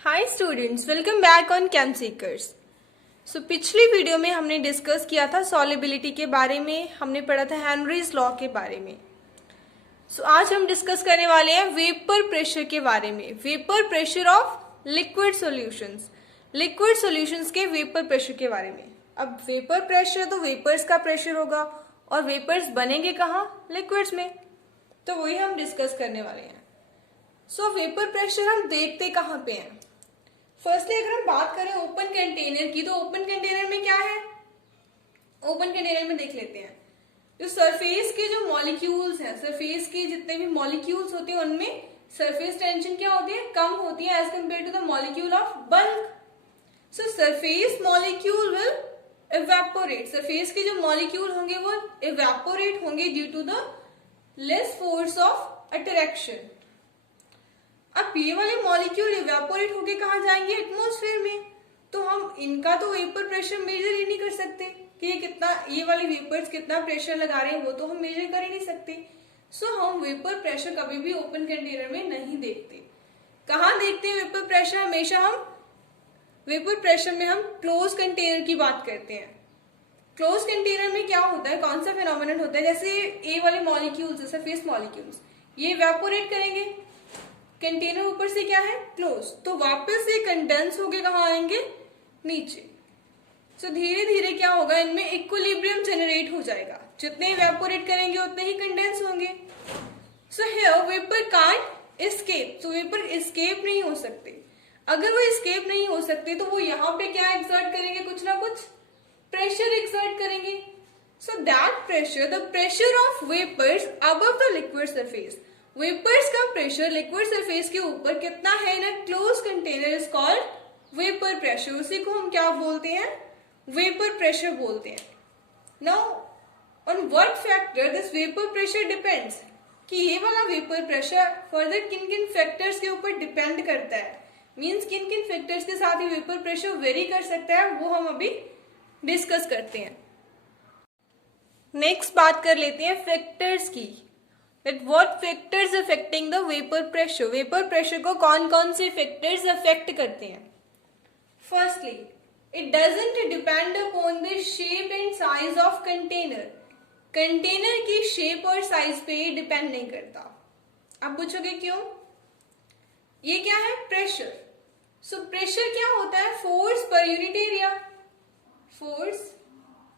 Hi students, welcome back on chem seekers. So पिछली video में हमने डिस्कस किया था सॉल्युबिलिटी के बारे में, हमने पढ़ा था हेनरीज लॉ के बारे में। सो आज हम डिस्कस करने वाले हैं वेपर प्रेशर के बारे में, vapour pressure of liquid solutions, liquid solutions के वेपर प्रेशर के बारे में। अब वेपर प्रेशर तो वेपर्स का प्रेशर होगा और वेपर्स बनेंगे कहाँ? लिक्विड्स में। तो वही हम डिस्कस करने वाले हैं। सो वेपर प्रेशर हम देखते कहाँ पे हैं? फर्स्टली अगर हम बात करें ओपन कंटेनर की, तो ओपन कंटेनर में क्या है? ओपन कंटेनर में देख लेते हैं, जो सरफेस के जो मॉलिक्यूल्स हैं, सरफेस के जितने भी मॉलिक्यूल्स होते हैं उनमें सरफेस टेंशन क्या होती है? कम होती है as compare to the molecule of bulk. So surface molecule will evaporate, surface के जो मॉलिक्यूल होंगे वो इवेपोरेट होंगे due to the less force of attraction. अब ये वाले मॉलिक्यूल इवेपोरेट होके कहाँ जाएंगे? एटमॉस्फेयर में। तो हम इनका तो वेपर प्रेशर मेजर ही नहीं कर सकते कि ये कितना, ये वाले वेपर्स कितना प्रेशर लगा रहे हैं, वो तो हम मेजर कर ही नहीं सकते। सो हम वेपर प्रेशर कभी भी ओपन कंटेनर में नहीं देखते। कहाँ देखते हैं वेपर प्रेशर? हमेशा हम वेपर प्रेशर में हम क्लोज कंटेनर की बात करते हैं। क्लोज कंटेनर में क्या होता है, कौन सा फिनोमिनन होता है? जैसे ए वाले मॉलिक्यूल्स, सरफेस मॉलिक्यूल्स, ये इवेपोरेट करेंगे, कंटेनर ऊपर से क्या है? क्लोज, तो वापस से कंडेंस होके कहाँ आएंगे? नीचे। सो धीरे धीरे क्या होगा, इनमें इक्विलिब्रियम जनरेट हो जाएगा, जितने इवेपोरेट करेंगे उतने ही कंडेंस होंगे। So here vapour can't escape, तो वेपर एस्केप नहीं हो सकते। अगर वो एस्केप नहीं हो सकते तो वो यहाँ पे क्या एक्सर्ट करेंगे? कुछ ना कुछ प्रेशर एक्सर्ट करेंगे। So that pressure, the pressure of vapours above the liquid surface, vapours का प्रेशर लिक्विड सरफेस के ऊपर कितना है in a close container is called vapour pressure. उसी को हम क्या बोलते हैं? वेपर प्रेशर बोलते हैं। Now on what factor this vapour pressure depends, कि ये वाला वेपर प्रेशर फर्दर किन किन फैक्टर्स के ऊपर डिपेंड करता है, मींस किन किन फैक्टर्स के साथ ये वेपर प्रेशर वेरी कर सकता है, वो हम अभी डिस्कस करते हैं। नेक्स्ट बात कर लेते हैं फैक्टर्स की, that what factors affecting the vapor pressure, vapor pressure को कौन कौन से factors affect करते हैं? Firstly, it doesn't depend upon the shape and size of container, container की shape और size पे डिपेंड नहीं करता। अब पूछोगे क्यों? ये क्या है? pressure। so pressure क्या होता है? force per unit area, force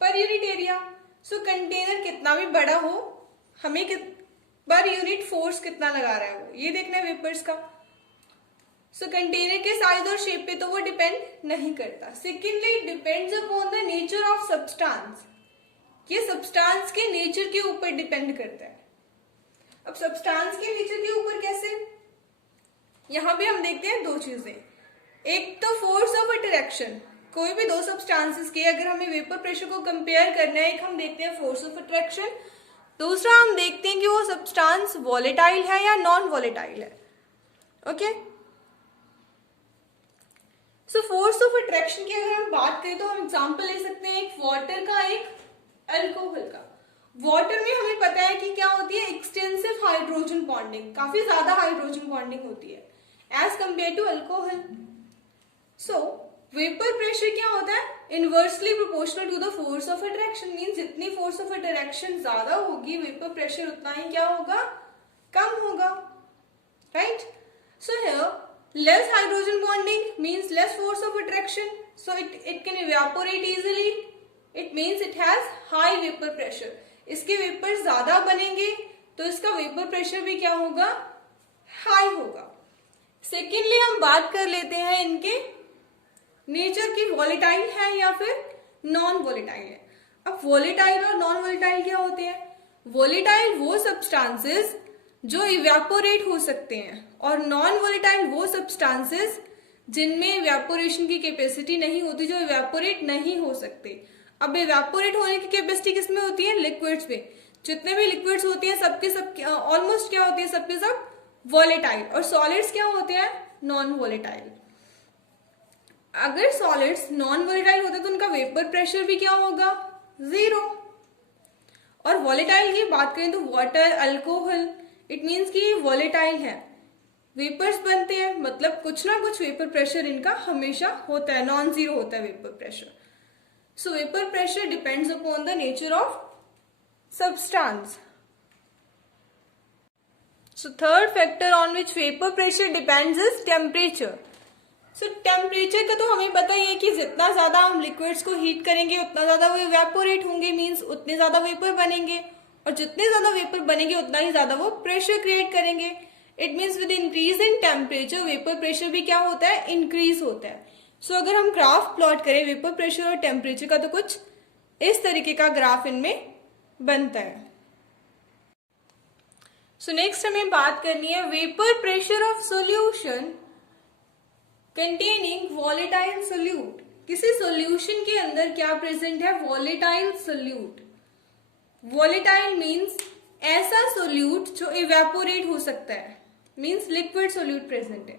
per unit area। so container कितना भी बड़ा हो, हमें पर यूनिट फोर्स कितना लगा रहा है वो ये देखना है वेपर्स का। सो कंटेनर के साइज और शेप पे तो वो डिपेंड नहीं करता। Secondly, it depends upon the nature of substance, ये सब्सटेंस के नेचर के ऊपर डिपेंड करता है। अब सब्सटेंस के नेचर के ऊपर कैसे? यहां पे हम देखते हैं दो चीजें, एक तो फोर्स ऑफ अट्रैक्शन, कोई भी दो सब्सटेंसेस के अगर हमें वेपर प्रेशर को कंपेयर करना है, एक हम देखते हैं फोर्स ऑफ अट्रैक्शन, दूसरा हम देखते हैं कि वो सब्सटेंस वॉलेटाइल है या नॉन वॉलेटाइल है। Okay, so force of attraction की अगर हम बात करें तो हम एग्जांपल ले सकते हैं एक वाटर का, एक अल्कोहल का। वाटर में हमें पता है कि क्या होती है? एक्सटेंसिव हाइड्रोजन बॉन्डिंग, काफी ज्यादा हाइड्रोजन बॉन्डिंग होती है as compare to alcohol. So vapour pressure क्या होता है? Inversely proportional to the force of attraction, means जितनी फोर्स ऑफ अट्रैक्शन ज्यादा होगी वेपर प्रेशर उतना ही क्या होगा? कम होगा, right? So here less hydrogen bonding means less force of attraction, so it can evaporate easily, it means it has high vapour pressure. इसके vapour ज्यादा बनेंगे तो इसका वेपर प्रेशर भी क्या होगा? हाई होगा। सेकेंडली, हम बात कर लेते हैं इनके नेचर की, वॉलेटाइल है या फिर नॉन वॉलेटाइल है। अब वॉलेटाइल और नॉन वॉलेटाइल क्या होते हैं? वॉलेटाइल वो सब्सटेंसेस जो इवेपोरेट हो सकते हैं और नॉन वॉलेटाइल वो सब्सटेंसेस जिनमें इवेपोरेशन की कैपेसिटी नहीं होती, जो इवेपोरेट नहीं हो सकते। अब इवेपोरेट होने की कैपेसिटी किसमें होती है? लिक्विड्स में। जितने भी लिक्विड्स होती हैं सबके सब ऑलमोस्ट क्या होती है? सबके सब वॉलेटाइल। और सॉलिड्स क्या होते हैं? Non volatile. अगर सॉलिड्स नॉन वॉलेटाइल होते तो उनका वेपर प्रेशर भी क्या होगा? जीरो। और वॉलेटाइल की बात करें तो वाटर, अल्कोहल, इट मीन्स कि वॉलेटाइल है, वेपर्स बनते हैं, मतलब कुछ ना कुछ वेपर प्रेशर इनका हमेशा होता है, नॉन जीरो होता है vapour pressure. So vapour pressure depends upon the nature of substance. So third factor on which vapor pressure depends is temperature. So temperature का तो हमें पता ही है कि जितना ज्यादा हम लिक्विड्स को हीट करेंगे उतना ज्यादा वो इवेपोरेट होंगे, मीन्स उतने ज्यादा वेपर बनेंगे, और जितने ज्यादा वेपर बनेंगे उतना ही ज्यादा वो प्रेशर क्रिएट करेंगे. It means with increase in temperature vapour pressure भी क्या होता है, इंक्रीज होता है. सो अगर हम ग्राफ प्लॉट करें वेपर प्रेशर और टेम्परेचर का, तो कुछ इस तरीके का ग्राफ इनमें बनता है. सो नेक्स्ट हमें बात करनी है vapour pressure of solution containing volatile solute. किसी सॉल्यूशन के अंदर क्या प्रेजेंट है, वॉलेटाइल सोल्यूट. वॉलेटाइल मीन्स ऐसा सोल्यूट जो इवेपोरेट हो सकता है, मीन्स लिक्विड सोल्यूट प्रेजेंट है.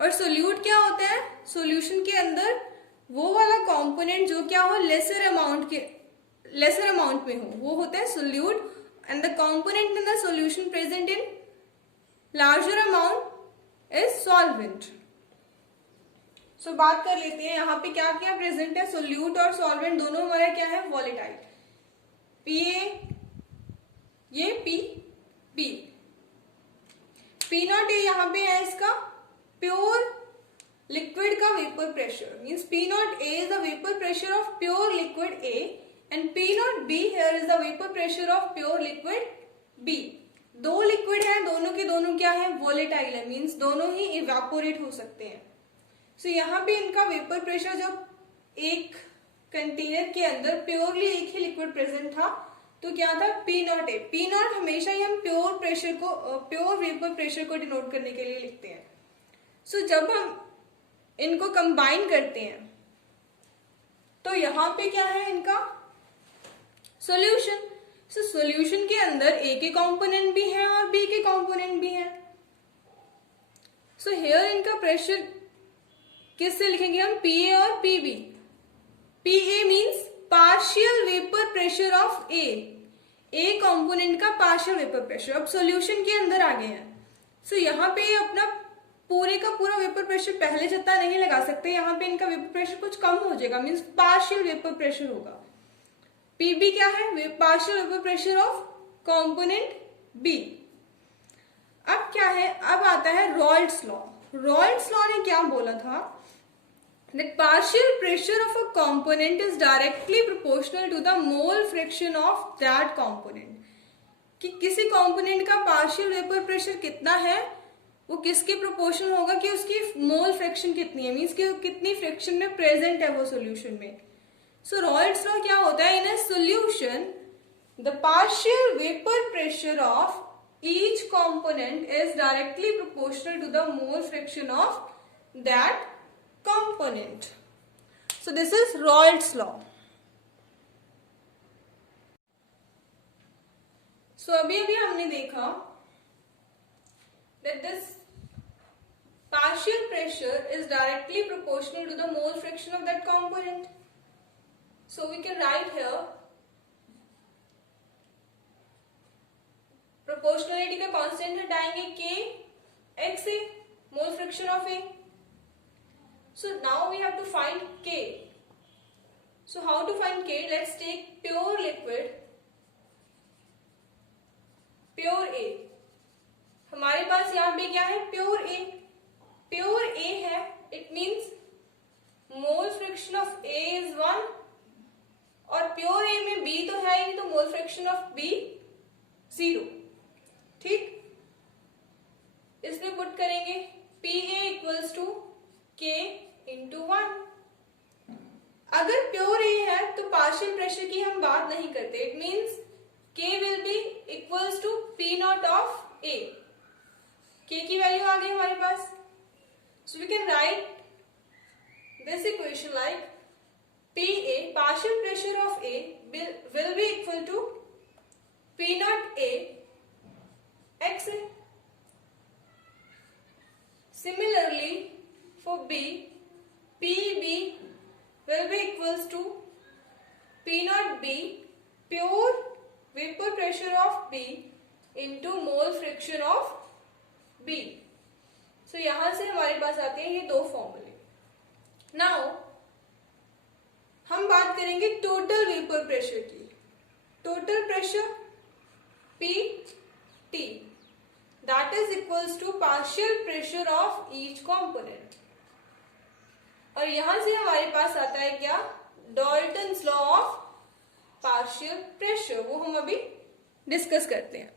और सोल्यूट क्या होता है, सॉल्यूशन के अंदर वो वाला कंपोनेंट जो क्या हो लेसर अमाउंट में हो, वो होता है solute. And the component in the solution present in larger amount is solvent. So बात कर लेते हैं यहाँ पे क्या क्या प्रेजेंट है. सोल्यूट और सॉल्वेंट दोनों हमारा क्या है, वॉलेटाइल. पीए, ये पी नॉट ए यहाँ पे है इसका प्योर लिक्विड का vapour pressure, means P naught A is the vapour pressure of pure liquid A and P naught B here is the vapour pressure of pure liquid B. दो liquid है, दोनों के दोनों क्या है, वॉलेटाइल है, means दोनों ही इवेपोरेट हो सकते हैं. सो यहाँ पे इनका वेपर प्रेशर जब एक कंटेनर के अंदर प्योरली एक ही लिक्विड प्रेजेंट था तो क्या था, P naught A. P not हमेशा ही हम प्योर प्रेशर को, प्योर वेपर प्रेशर को डिनोट करने के लिए लिखते हैं. सो जब हम इनको कंबाइन करते हैं तो यहाँ पे क्या है इनका सॉल्यूशन. सो सॉल्यूशन के अंदर ए के कंपोनेंट भी हैं और बी के कंपोनेंट भी हैं. सो हियर इनका प्रेशर किससे लिखेंगे हम, पीए और PB. PA means partial vapour pressure of A component का पार्शियल वेपर प्रेशर. अब सॉल्यूशन के अंदर आ गए हैं. सो यहाँ पे अपना पूरे का पूरा वेपर प्रेशर पहले जितना नहीं लगा सकते, यहाँ पे इनका वेपर प्रेशर कुछ कम हो जाएगा, मीन्स पार्शियल वेपर प्रेशर होगा. पीबी क्या है, partial vapour pressure of component B. अब क्या है, अब आता है रॉल्ड्स लॉ. रॉल्ड्स लॉ ने क्या बोला था, that partial pressure of a component is directly proportional to the mole friction of that component. कि किसी कंपोनेंट का पार्शियल वेपर प्रेशर कितना है वो किसके प्रोपोर्शनल होगा कि उसकी मोल फ्रिक्शन कितनी है, मींस कि कितनी फ्रिक्शन में प्रेजेंट है वो सॉल्यूशन में. सो रॉल्ड्स लॉ क्या होता है, in a solution the partial vapour pressure of each component is directly proportional to the mole fraction of that component. So this is Raoult's law. So अभी हमने देखा that this partial pressure is directly proportional to the mole friction of that component. So we can write here proportionality का constant हटाएंगे K x A, mole friction of A. So now we have to find K. So how to find K? Let's take pure liquid, pure A. हमारे पास यहाँ पे क्या है, pure A. Pure A है, it means mole friction of A is 1 और pure A में B तो है ही, तो mole friction of B 0. ठीक, इसमें पुट करेंगे PA equals to K into 1. अगर प्योर ए है तो पार्शियल प्रेशर की हम बात नहीं करते. It means K will be equals to P naught of A. K की वैल्यू आ गई हमारे पास. So we can write this equation like PA, partial pressure of A will be equal to P naught A x A. Similarly for B, PB will be equals to P naught B, pure vapor pressure of B into mole friction of B. सो यहां से हमारे पास आते हैं ये दो फॉर्मूले। Now हम बात करेंगे टोटल वेपर प्रेशर की। Total pressure P T that is equals to partial pressure of each component। और यहां से हमारे पास आता है क्या, Dalton's law of partial pressure, वो हम अभी डिस्कस करते हैं।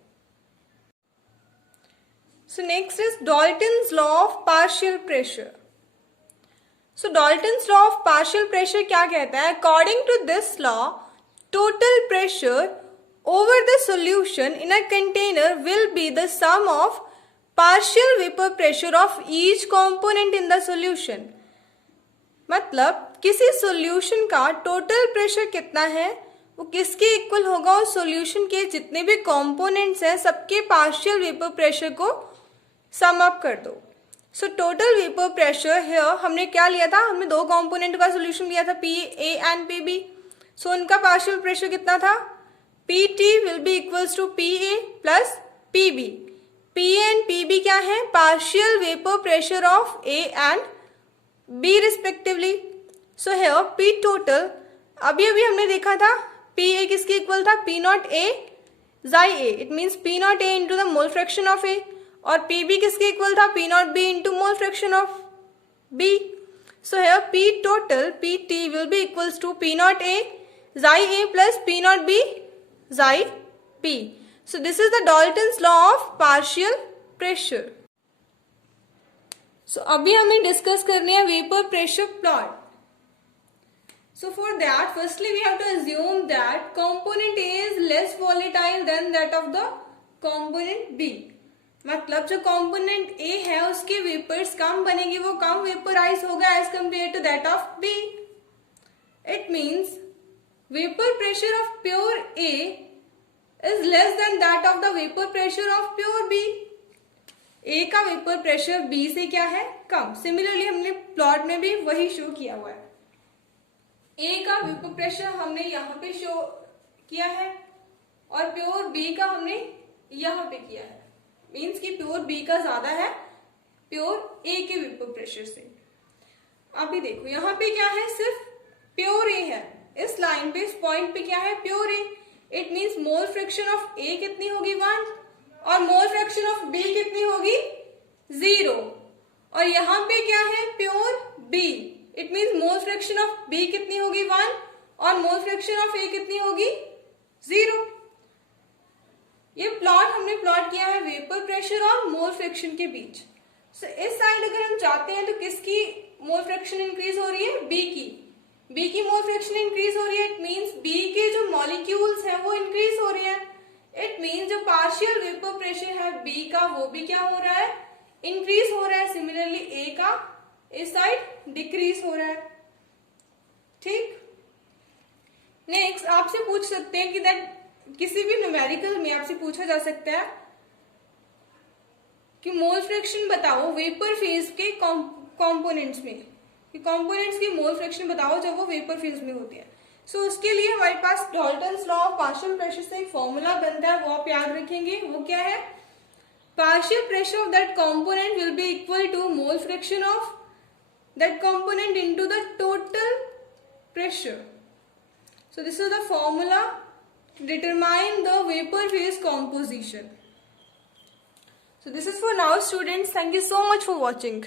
So next is Dalton's law of partial pressure. So Dalton's law of partial pressure क्या कहता है, according to this law total pressure over the solution in a container will be the sum of partial vapor pressure of each component in the solution। मतलब किसी solution का total pressure कितना है वो किसके इक्वल होगा, उस सॉल्यूशन के जितने भी कंपोनेंट्स हैं सबके पार्शियल वेपर प्रेशर को सम अप कर दो। So total vapour pressure here हमने क्या लिया था, हमने दो कंपोनेंट का सॉल्यूशन लिया था P A and P B. So उनका पार्शियल प्रेशर कितना था, PT will be equals to PA plus PB। PA and PB क्या है, partial vapor pressure of A and B respectively। So here P total अभी हमने देखा था PA किसके इक्वल था, P not A xi A। It means P not A into the mole fraction of A। और PB किसके equal था, P not B into mole fraction of B। So here P total PT will be equals to P not A xi A plus P not B xi P। So this is the Dalton's law of partial pressure। So अभी हमें discuss करनी है vapour pressure plot. So for that firstly we have to assume that component A is less volatile than that of the component B। मतलब जो component A है उसके vapours कम बनेगी, वो कम वेपराइज होगा as compared to that of B। It means vapor pressure of pure A is less than that of the vapor pressure of pure B। A का vapour pressure B से क्या है, कम। Similarly हमने plot में भी वही show किया हुआ है। A का वेपर प्रेशर हमने यहाँ पे शो किया है और प्योर B का हमने यहाँ पे किया है। मीन्स कि प्योर B का ज्यादा है प्योर A के वेपर प्रेशर से। अभी देखो यहाँ पे क्या है, सिर्फ प्योर A है। इस लाइन पे, इस पॉइंट पे क्या है, pure A। It means mole fraction of A कितनी होगी 1 और मोल फ्रैक्शन ऑफ B कितनी होगी 0। और यहाँ पे क्या है, pure B। It means mole fraction of B कितनी होगी 1 और मोल फ्रैक्शन ऑफ A कितनी होगी 0। ये प्लॉट हमने प्लॉट किया है वेपर प्रेशर और मोल फ्रैक्शन के बीच। सो इस साइड अगर हम जाते हैं तो किसकी मोल फ्रैक्शन इंक्रीज हो रही है, B की मोल फ्रैक्शन इंक्रीज हो रही है। इट मींस B के जो मॉलिक्यूल्स हैं वो इंक्रीज हो रही है। इट मींस जो पार्शियल वेपर प्रेशर है B का वो भी क्या हो रहा है, इंक्रीज हो रहा है। सिमिलरली A का इस साइड डिक्रीज हो रहा है। ठीक, नेक्स्ट आपसे पूछ सकते हैं कि दैट किसी भी न्यूमेरिकल में आपसे पूछा जा सकता है कि मोल फ्रैक्शन बताओ वेपर फेज के कंपोनेंट्स में, कि कंपोनेंट्स की मोल फ्रैक्शन बताओ जब वो वेपर फेज में होती है। सो उसके लिए हमारे पास Dalton's law of partial pressure से एक फॉर्मूला बनता है, वो आप याद रखेंगे। वो क्या है, partial pressure of that component will be equal to mole fraction of that component into the total pressure. So this is the formula determine the vapor phase composition। So this is for now students, thank you so much for watching।